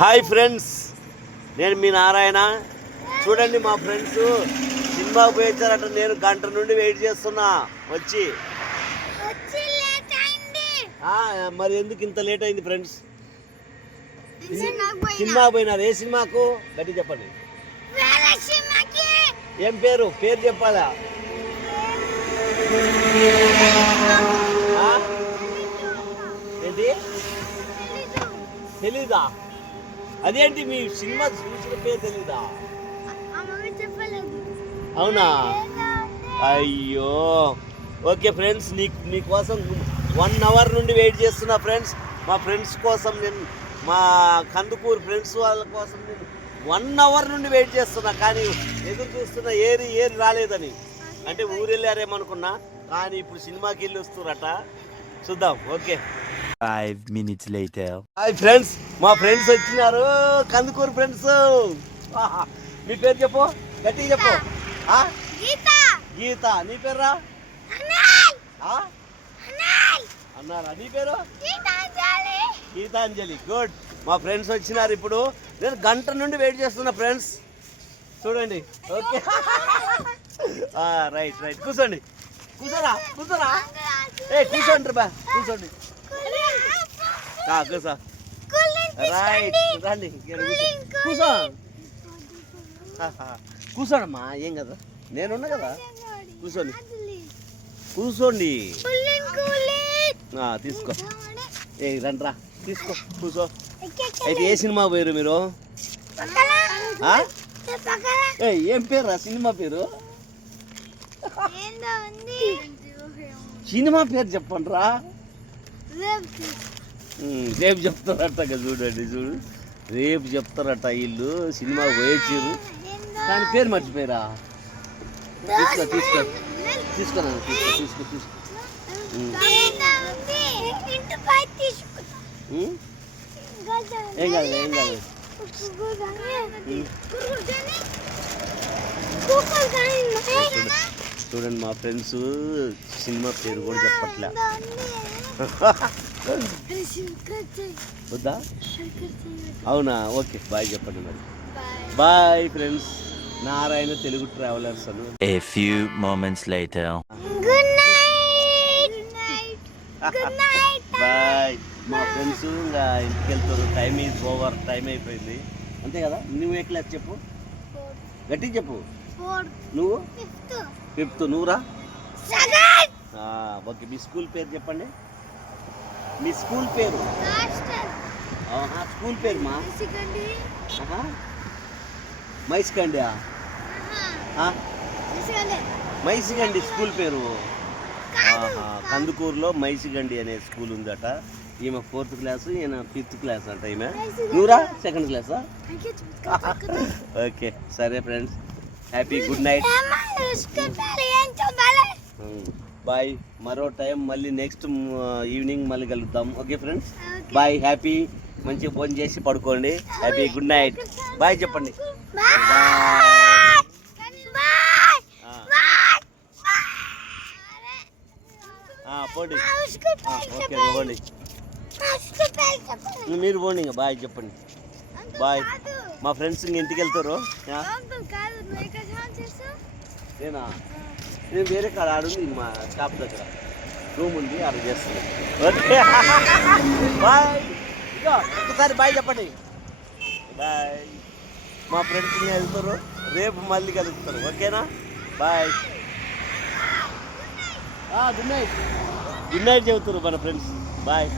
Hi friends, నేను మీ నారాయణ. చూడండి, మా ఫ్రెండ్స్ సినిమాకి పోయించారట. నేను గంట నుండి వెయిట్ చేస్తున్నా వచ్చి. మరి ఎందుకు ఇంత లేట్ అయింది ఫ్రెండ్స్? సినిమా పోయినారు. ఏ సినిమాకు గట్టి చెప్పండి. ఏం పేరు చెప్పాలా? ఏంటి తెలీదా? అదేంటి మీ సినిమా చూసిన పేరు తెలీదా? అవునా? అయ్యో. ఓకే ఫ్రెండ్స్, నీకోసం 1 అవర్ నుండి వెయిట్ చేస్తున్నా ఫ్రెండ్స్. మా ఫ్రెండ్స్ కోసం నేను, మా కందుకూరు ఫ్రెండ్స్ వాళ్ళ కోసం నేను 1 అవర్ నుండి వెయిట్ చేస్తున్నా. కానీ ఎదురు చూస్తున్నా ఏరి రాలేదని. అంటే ఊరు వెళ్ళారేమనుకున్నా, కానీ ఇప్పుడు సినిమాకి వెళ్ళి వస్తున్నారట. చూద్దాం. Okay. 5 minutes later. Hi friends, మా ఫ్రెండ్స్ వచ్చినారు, కందుకూరు ఫ్రెండ్స్. మీ పేరు చెప్పు, గట్టిగా చెప్పు. గీత. నీ పేరురా? అన్నారా? నీ పేరు? గీతాంజలి. గుడ్. మా ఫ్రెండ్స్ వచ్చినారు. ఇప్పుడు నేను గంట నుండి వెయిట్ చేస్తున్నా ఫ్రెండ్స్. చూడండి. ఓకే. రైట్. కూర్చోండి. కూర్చోరా. కూర్చోండి బా, కూర్చోండి. కూర్చో. రైట్. రండి, కూర్చోండమ్మా. ఏం కదా, నేనున్నా కదా. కూర్చోండి. తీసుకో. రండిరా, తీసుకో, కూర్చో. అయితే ఏ సినిమా పోయారు మీరు? ఏం పేరు సినిమా పేరు? సినిమా పేరు చెప్పండి రా. రేపు చెప్తారట. చూడండి, రేపు చెప్తారట. వీళ్ళు సినిమా పోయేసారు కానీ పేరు మర్చిపోయారా? తీసుకో. ఏం కాదు. చూడండి, మా ఫ్రెండ్స్ సినిమా పేరు కూడా చెప్పట్లే. వద్దా? అవునా? ఓకే, బాయ్ చెప్పండి మరి. Bye friends. Narayana Telugu travellers అను. A few moments later. Bye. మా ఫ్రెండ్స్ ఇంకా ఇంటికి వెళ్తారు. Time is over. టైం అయిపోయింది. అంతే కదా. నువ్వు ఏ క్లాస్ చెప్పు, గట్టిగా చెప్పు. నువ్వు 5th. నువ్వురా? ఓకే. మీ స్కూల్ పేరు చెప్పండి. మీ స్కూల్ పేరు? స్కూల్ పేరు మా మైస్కండి. మైసిగండి స్కూల్ పేరు. కందుకూరులో మైసిగండి అనే స్కూల్ ఉందట. ఈమె 4th క్లాస్, ఈయన 5th క్లాస్ అంట. ఈమె నువ్వురా 2nd క్లాసా? ఓకే, సరే friends. Happy good night. Bye. మరో టైం మళ్ళీ నెక్స్ట్ ఈవినింగ్ మళ్ళీ కలుద్దాం. Okay friends, bye. హ్యాపీ. మంచిగా భోజనం చేసి పడుకోండి. Happy good night. బాయ్ చెప్పండి. పోండి. ఓకే, పోండి. మీరు పోండి. ఇంకా బాయ్ చెప్పండి. బాయ్. మా ఫ్రెండ్స్ ఇంక ఇంటికి వెళ్తారు. నేనా? నేను వేరే కాడ ఆడుంది, మా షాప్ దగ్గర రూమ్ ఉంది, ఆర్డర్ చేస్తాను. Okay, bye. ఇగో ఒకసారి బాయ్ చెప్పండి. బాయ్. మా ఫ్రెండ్స్ వెళ్తారు, రేపు మళ్ళీ కలుగుతారు. ఓకేనా? బాయ్. గుడ్ నైట్ చెబుతారు మన ఫ్రెండ్స్. బాయ్.